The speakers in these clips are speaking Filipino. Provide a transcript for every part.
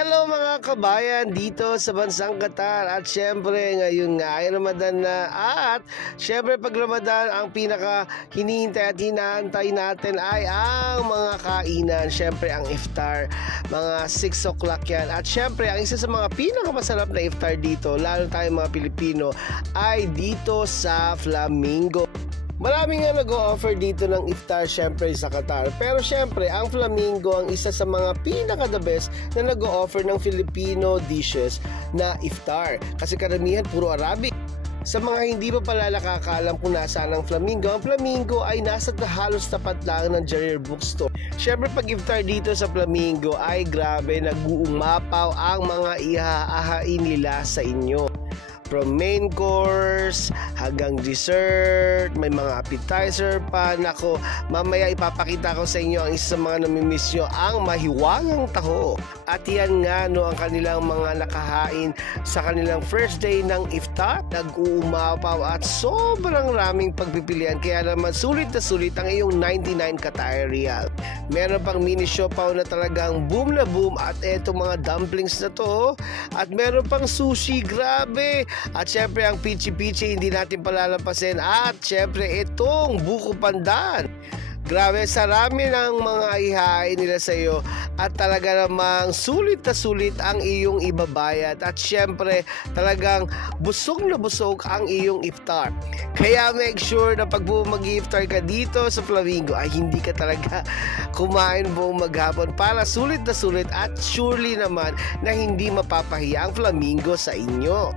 Hello mga kabayan dito sa bansang Qatar. At syempre ngayon nga ay Ramadan na. At syempre pag Ramadan, ang pinaka hinihintay at hinaantay natin ay ang mga kainan. Syempre ang iftar, mga 6 o'clock yan. At syempre ang isa sa mga pinakamasarap na iftar dito, lalo tayo mga Pilipino, ay dito sa Flamingo. Marami nga nag-o-offer dito ng iftar syempre sa Qatar. Pero syempre, ang Flamingo ang isa sa mga pinaka-the best na nag-o-offer ng Filipino dishes na iftar. Kasi karamihan puro Arabic. Sa mga hindi pa pala nakakaalam kung nasaan ang Flamingo ay nasa halos tapat lang ng Jarir Bookstore. Syempre pag iftar dito sa Flamingo ay grabe, nag-uumapaw ang mga ihaahain nila sa inyo. From main course hanggang dessert, may mga appetizer pa. Nako, mamaya ipapakita ko sa inyo ang isa sa mga namimiss nyo, ang mahiwagang taho. At yan nga no, ang kanilang mga nakahain sa kanilang first day ng iftar. Nag-uumapaw at sobrang raming pagpipilian. Kaya naman sulit na sulit ang iyong 99 Qatar Riyal. Meron pang mini siopaw na talagang boom na boom. At etong mga dumplings na to. At meron pang sushi, grabe. At syempre ang pichi-pichi hindi natin palalampasin. At syempre itong buko pandan. Grabe, sarami ng mga ihain nila sa iyo at talaga namang sulit na sulit ang iyong ibabayad at syempre talagang busog na busog ang iyong iftar. Kaya make sure na pag mag-iftar ka dito sa Flamingo ay hindi ka talaga kumain buong maghapon para sulit na sulit at surely naman na hindi mapapahiya ang Flamingo sa inyo.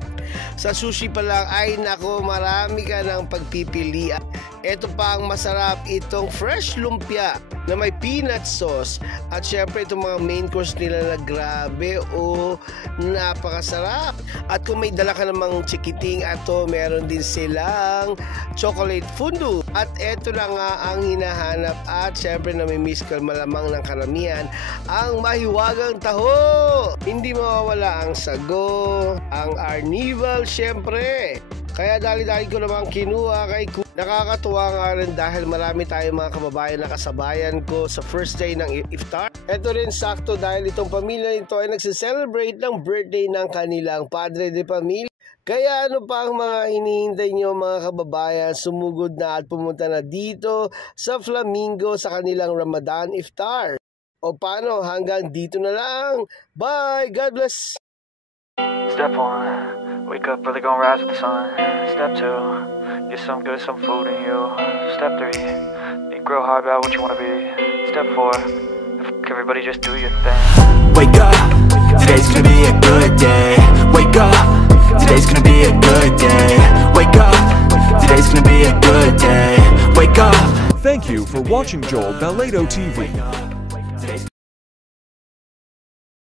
Sa sushi pa lang ay nako, marami ka ng pagpipilian. Ito pa ang masarap, itong fresh lumpia na may peanut sauce. At syempre itong mga main course nila na grabe o napakasarap. At kung may dala ka namang chikiting, ato meron din silang chocolate fondue. At ito na nga ang hinahanap at syempre namimiss ka malamang ng karamihan, ang mahiwagang taho. Hindi mawawala ang sago, ang arnival syempre. Kaya dali-dali ko namang kinuha kay Ku. Nakakatuwa nga rin dahil marami tayong mga kababayan na kasabayan ko sa first day ng iftar. Ito rin sakto dahil itong pamilya nito ay nagse-celebrate ng birthday ng kanilang padre de pamilya. Kaya ano pa ang mga hinihintay nyo mga kababayan, sumugod na at pumunta na dito sa Flamingo sa kanilang Ramadan iftar. O paano, hanggang dito na lang. Bye! God bless! Step 1, wake up early, gonna rise with the sun. Step 2, get some good, some food in you. Step 3, think real hard about what you wanna be. Step 4, everybody just do your thing. Wake up, today's gonna be a good day. Wake up, today's gonna be a good day. Wake up, today's gonna be a good day. Wake up. Thank you for watching Joel Balado TV.